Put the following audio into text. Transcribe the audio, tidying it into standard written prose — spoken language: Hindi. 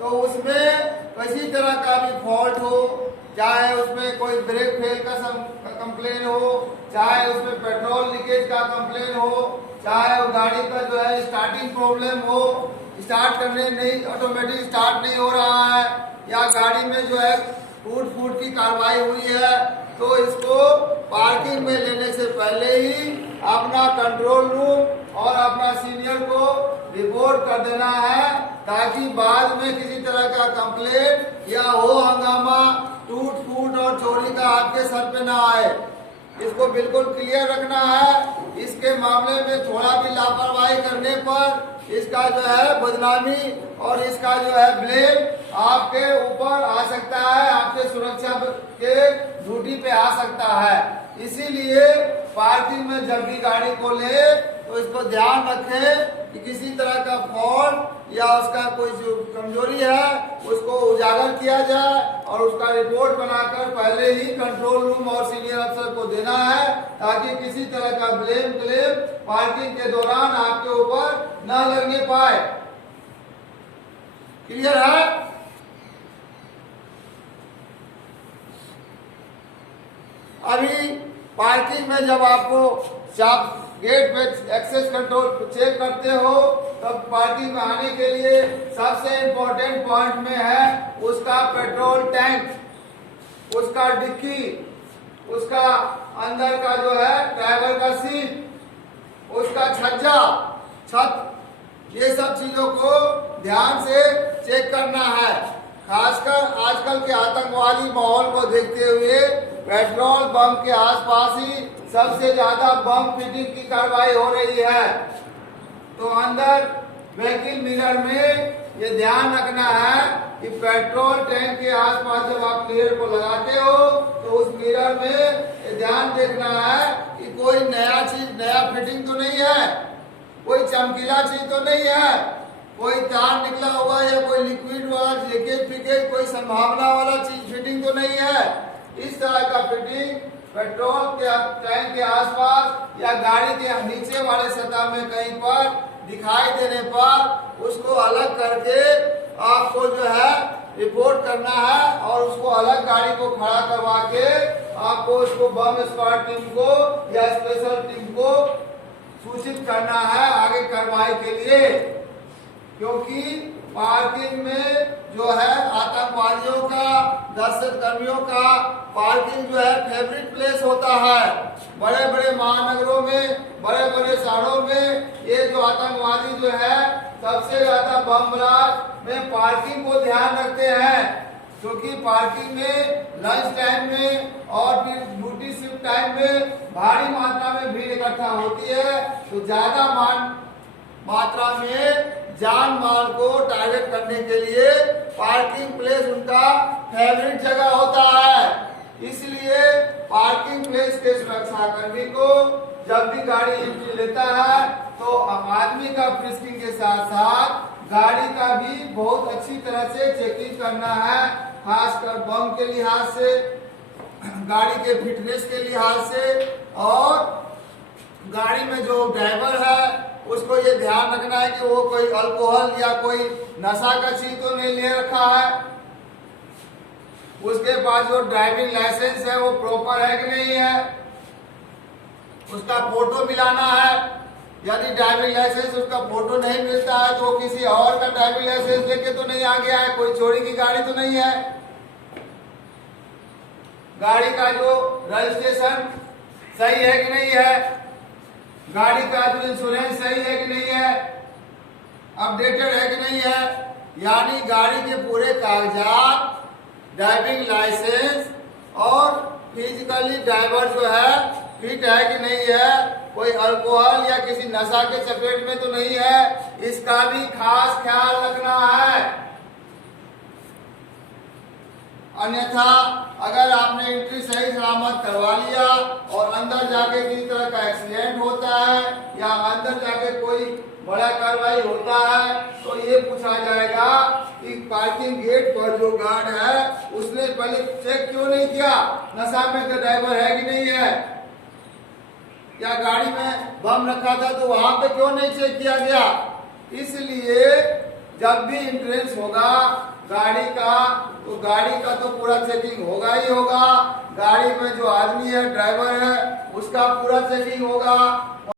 तो उसमें किसी तरह का भी फॉल्ट हो, चाहे उसमें कोई ब्रेक फेल का कंप्लेन हो, चाहे उसमें पेट्रोल लीकेज का कंप्लेन हो, चाहे वो गाड़ी का जो है स्टार्टिंग प्रॉब्लम हो, स्टार्ट करने नहीं, ऑटोमेटिक स्टार्ट नहीं हो रहा है, या गाड़ी में जो है फूट फूट की कार्रवाई हुई है, तो इसको पार्किंग में लेने से पहले ही अपना कंट्रोल रूम और अपना सीनियर को रिपोर्ट कर देना है, ताकि बाद में किसी तरह का कंप्लेंट या हो हंगामा, टूट फूट और चोरी का आपके सर पे ना आए। इसको बिल्कुल क्लियर रखना है। इसके मामले में थोड़ा भी लापरवाही करने पर इसका जो है बदनामी और इसका जो है ब्लेम आपके ऊपर आ सकता है, आपके सुरक्षा के ड्यूटी पे आ सकता है। इसीलिए पार्किंग में जब भी गाड़ी को ले तो इसको ध्यान रखें कि किसी तरह का फॉल्ट या उसका कोई जो कमजोरी है उसको उजागर किया जाए और उसका रिपोर्ट बनाकर पहले ही कंट्रोल रूम और सीनियर अफसर को देना है, ताकि किसी तरह का ब्लेम क्लेम पार्किंग के दौरान आपके ऊपर न लगने पाए। क्लियर है? अभी पार्किंग में जब आपको गेट पे एक्सेस कंट्रोल चेक करते हो, तब पार्किंग में आने के लिए सबसे इम्पोर्टेंट पॉइंट में है उसका पेट्रोल टैंक, उसका डिक्की, उसका अंदर का जो है ड्राइवर का सीट, उसका छज्जा, छत, ये सब चीजों को ध्यान से चेक करना है। खासकर आजकल के आतंकवादी माहौल को देखते हुए पेट्रोल पंप के आसपास ही सबसे ज्यादा बम फिटिंग की कार्रवाई हो रही है। तो अंदर व्हीकल मिरर में ये ध्यान रखना है कि पेट्रोल टैंक के आसपास जब आप मिरर को लगाते हो तो उस मिरर में ये ध्यान देखना है कि कोई नया चीज, नया फिटिंग तो नहीं है, कोई चमकीला चीज तो नहीं है, कोई तार निकला हुआ या कोई लिक्विड वाला लीकेज फिकेज, कोई संभावना वाला चीज फिटिंग तो नहीं है। इस तरह का फिटिंग पेट्रोल के टैंक के आसपास या गाड़ी के नीचे वाले सतह में कहीं पर दिखाई देने पर उसको अलग करके आपको जो है रिपोर्ट करना है और उसको अलग गाड़ी को खड़ा करवा के आपको उसको बम स्क्वाड टीम को या स्पेशल टीम को सूचित करना है आगे कार्रवाई के लिए। क्योंकि पार्किंग में जो है आतंकवादियों का, दहशत कर्मियों का पार्किंग जो है फेवरेट प्लेस होता है। बड़े बड़े महानगरों में, बड़े बड़े शहरों में ये जो आतंकवादी जो है सबसे ज्यादा बम ब्लास्ट में पार्किंग को ध्यान रखते हैं, क्योंकि पार्किंग में लंच टाइम में और फिर ड्यूटी शिफ्ट टाइम में भारी मात्रा में भीड़ इकट्ठा होती है, तो ज्यादा मात्रा में जान माल को टारगेट करने के लिए पार्किंग प्लेस उनका फेवरेट जगह होता है। इसलिए पार्किंग प्लेस के सुरक्षा कर्मी को जब भी गाड़ी एंट्री लेता है तो आदमी का फ्रिस्किंग के साथ साथ गाड़ी का भी बहुत अच्छी तरह से चेकिंग करना है, खासकर बम के लिहाज से, गाड़ी के फिटनेस के लिहाज से, और गाड़ी में जो ड्राइवर है उसको ये ध्यान रखना है कि वो कोई अल्कोहल या कोई नशा का चीज तो नहीं ले रखा है, उसके पास जो ड्राइविंग लाइसेंस है वो प्रॉपर है कि नहीं है, उसका फोटो मिलाना है। यदि ड्राइविंग लाइसेंस उसका फोटो नहीं मिलता है तो किसी और का ड्राइविंग लाइसेंस लेके तो नहीं आ गया है, कोई चोरी की गाड़ी तो नहीं है। गाड़ी का जो रजिस्ट्रेशन सही है कि नहीं है, गाड़ी का जो इंश्योरेंस सही है कि नहीं है, अपडेटेड है कि नहीं है, यानी गाड़ी के पूरे कागजात, ड्राइविंग लाइसेंस और फिजिकली ड्राइवर जो है फिट है कि नहीं है, कोई अल्कोहल या किसी नशा के चपेट में तो नहीं है, इसका भी खास ख्याल रखना है। अन्यथा अगर आपने एंट्री सही सलामत करवा लिया और अंदर जाके किसी तरह का एक्सीडेंट होता है या अंदर जाके कोई बड़ा कार्रवाई होता है तो ये पूछा जाएगा कि पार्किंग गेट पर जो गार्ड है उसने पहले चेक क्यों नहीं किया नशा में का ड्राइवर है कि नहीं है, या गाड़ी में बम रखा था तो वहां पे क्यों नहीं चेक किया गया। इसलिए जब भी इंट्रेंस होगा गाड़ी का, तो गाड़ी का तो पूरा चेकिंग होगा ही होगा। गाड़ी में जो आदमी है, ड्राइवर है, उसका पूरा चेकिंग होगा।